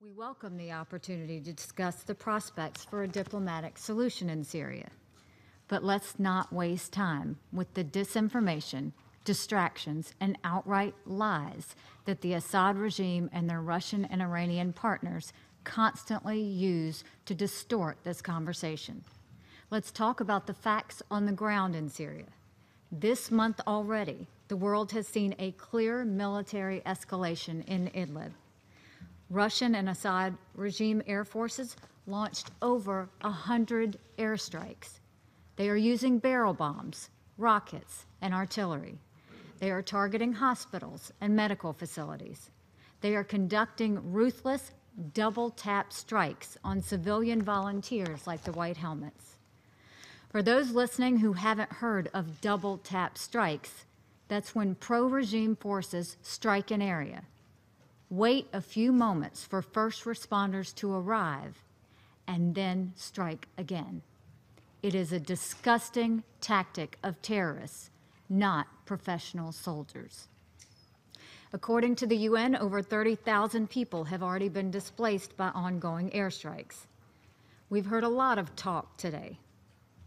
We welcome the opportunity to discuss the prospects for a diplomatic solution in Syria. But let's not waste time with the disinformation, distractions, and outright lies that the Assad regime and their Russian and Iranian partners constantly use to distort this conversation. Let's talk about the facts on the ground in Syria. This month already, the world has seen a clear military escalation in Idlib. Russian and Assad regime air forces launched over 100 airstrikes. They are using barrel bombs, rockets, and artillery. They are targeting hospitals and medical facilities. They are conducting ruthless double-tap strikes on civilian volunteers like the White Helmets. For those listening who haven't heard of double-tap strikes, that's when pro-regime forces strike an area. Wait a few moments for first responders to arrive, and then strike again. It is a disgusting tactic of terrorists, not professional soldiers. According to the UN, over 30,000 people have already been displaced by ongoing airstrikes. We've heard a lot of talk today,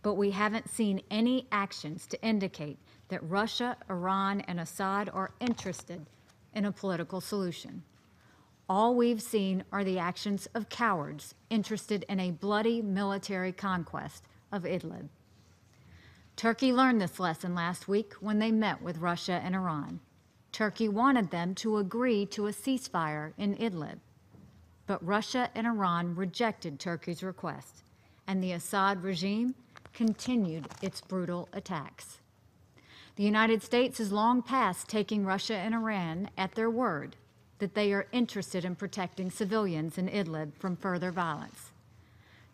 but we haven't seen any actions to indicate that Russia, Iran, and Assad are interested in a political solution. All we've seen are the actions of cowards interested in a bloody military conquest of Idlib. Turkey learned this lesson last week when they met with Russia and Iran. Turkey wanted them to agree to a ceasefire in Idlib, but Russia and Iran rejected Turkey's request, and the Assad regime continued its brutal attacks. The United States has long past taking Russia and Iran at their word that they are interested in protecting civilians in Idlib from further violence.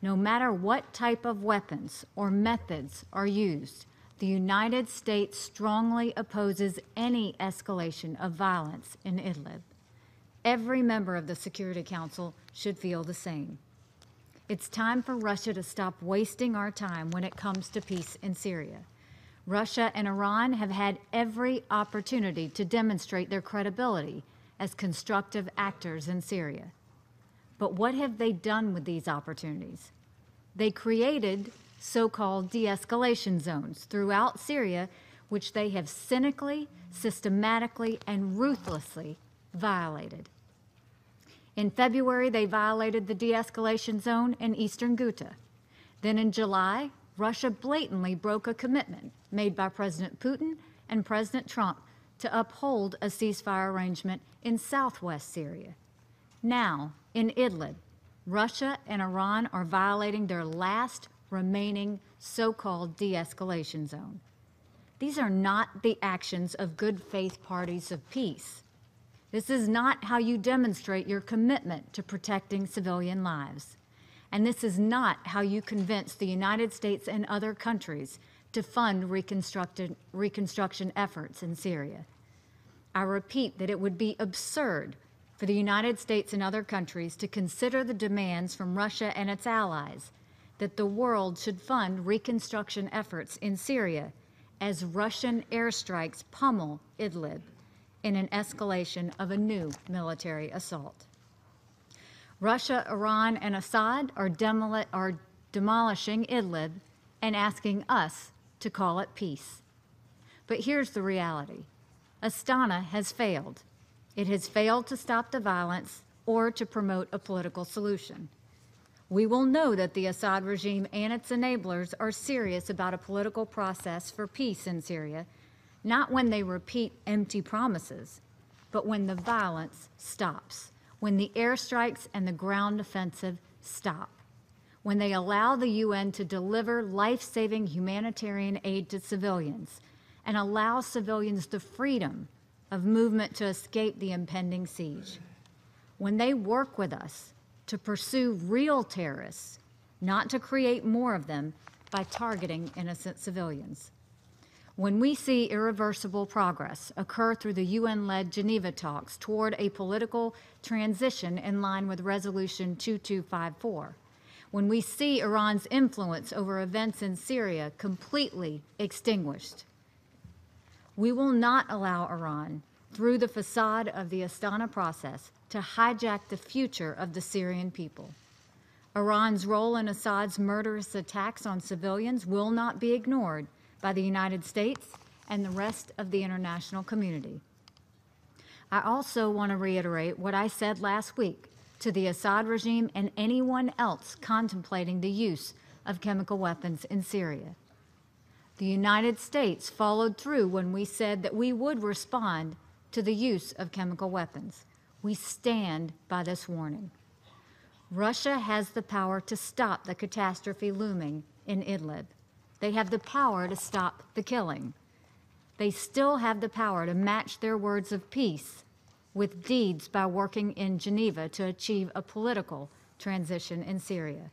No matter what type of weapons or methods are used, the United States strongly opposes any escalation of violence in Idlib. Every member of the Security Council should feel the same. It's time for Russia to stop wasting our time when it comes to peace in Syria. Russia and Iran have had every opportunity to demonstrate their credibility as constructive actors in Syria. But what have they done with these opportunities? They created so-called de-escalation zones throughout Syria, which they have cynically, systematically, and ruthlessly violated. In February, they violated the de-escalation zone in eastern Ghouta. Then in July, Russia blatantly broke a commitment made by President Putin and President Trump to uphold a ceasefire arrangement in southwest Syria. Now, in Idlib, Russia and Iran are violating their last remaining so-called de-escalation zone. These are not the actions of good faith parties of peace. This is not how you demonstrate your commitment to protecting civilian lives. And this is not how you convince the United States and other countries to fund reconstruction efforts in Syria. I repeat that it would be absurd for the United States and other countries to consider the demands from Russia and its allies that the world should fund reconstruction efforts in Syria as Russian airstrikes pummel Idlib in an escalation of a new military assault. Russia, Iran, and Assad are demolishing Idlib and asking us to call it peace. But here's the reality. Astana has failed. It has failed to stop the violence or to promote a political solution. We will know that the Assad regime and its enablers are serious about a political process for peace in Syria, not when they repeat empty promises, but when the violence stops, when the airstrikes and the ground offensive stop, when they allow the UN to deliver life-saving humanitarian aid to civilians and allow civilians the freedom of movement to escape the impending siege. When they work with us to pursue real terrorists, not to create more of them by targeting innocent civilians. When we see irreversible progress occur through the UN-led Geneva talks toward a political transition in line with Resolution 2254, when we see Iran's influence over events in Syria completely extinguished, we will not allow Iran through the facade of the Astana process to hijack the future of the Syrian people. Iran's role in Assad's murderous attacks on civilians will not be ignored by the United States and the rest of the international community. I also want to reiterate what I said last week to the Assad regime and anyone else contemplating the use of chemical weapons in Syria. The United States followed through when we said that we would respond to the use of chemical weapons. We stand by this warning. Russia has the power to stop the catastrophe looming in Idlib. They have the power to stop the killing. They still have the power to match their words of peace with deeds by working in Geneva to achieve a political transition in Syria.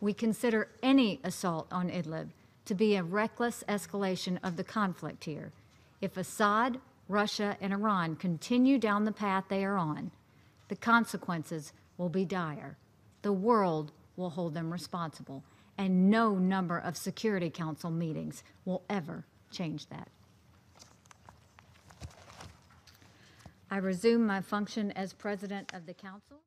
We consider any assault on Idlib to be a reckless escalation of the conflict here. If Assad, Russia, and Iran continue down the path they are on, the consequences will be dire. The world will hold them responsible, and no number of Security Council meetings will ever change that. I resume my function as President of the Council.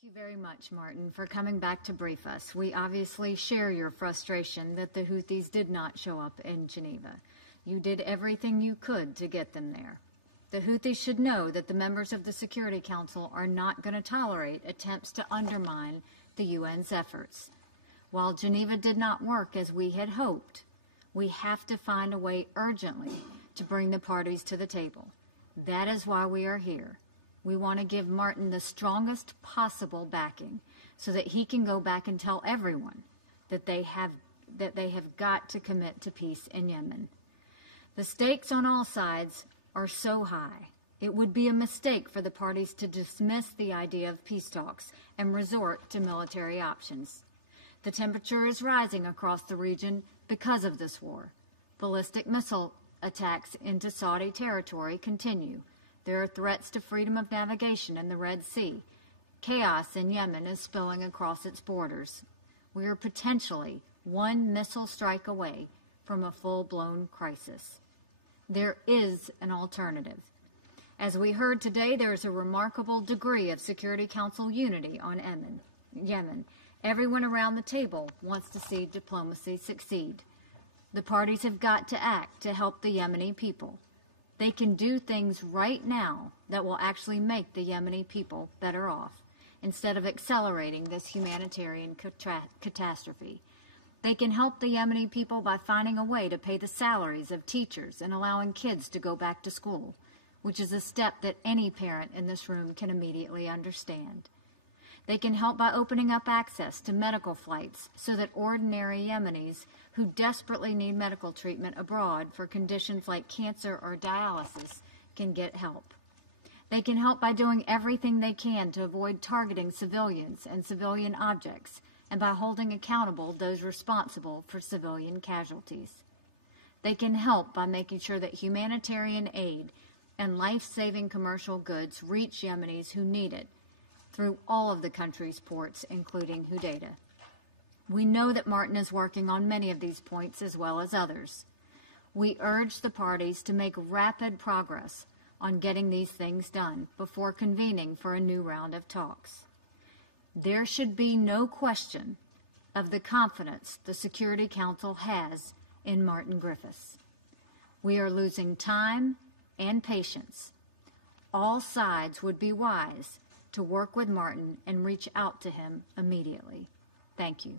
Thank you very much, Martin, for coming back to brief us. We obviously share your frustration that the Houthis did not show up in Geneva. You did everything you could to get them there. The Houthis should know that the members of the Security Council are not going to tolerate attempts to undermine the UN's efforts. While Geneva did not work as we had hoped, we have to find a way urgently to bring the parties to the table. That is why we are here. We want to give Martin the strongest possible backing so that he can go back and tell everyone that they have got to commit to peace in Yemen. The stakes on all sides are so high. It would be a mistake for the parties to dismiss the idea of peace talks and resort to military options. The temperature is rising across the region because of this war. Ballistic missile attacks into Saudi territory continue. There are threats to freedom of navigation in the Red Sea. Chaos in Yemen is spilling across its borders. We are potentially one missile strike away from a full-blown crisis. There is an alternative. As we heard today, there is a remarkable degree of Security Council unity on Yemen. Everyone around the table wants to see diplomacy succeed. The parties have got to act to help the Yemeni people. They can do things right now that will actually make the Yemeni people better off, instead of accelerating this humanitarian catastrophe. They can help the Yemeni people by finding a way to pay the salaries of teachers and allowing kids to go back to school, which is a step that any parent in this room can immediately understand. They can help by opening up access to medical flights so that ordinary Yemenis who desperately need medical treatment abroad for conditions like cancer or dialysis can get help. They can help by doing everything they can to avoid targeting civilians and civilian objects, and by holding accountable those responsible for civilian casualties. They can help by making sure that humanitarian aid and life-saving commercial goods reach Yemenis who need it through all of the country's ports, including Hodeidah. We know that Martin is working on many of these points as well as others. We urge the parties to make rapid progress on getting these things done before convening for a new round of talks. There should be no question of the confidence the Security Council has in Martin Griffiths. We are losing time and patience. All sides would be wise to work with Martin and reach out to him immediately. Thank you.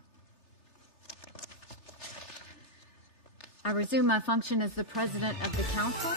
I resume my function as the President of the Council.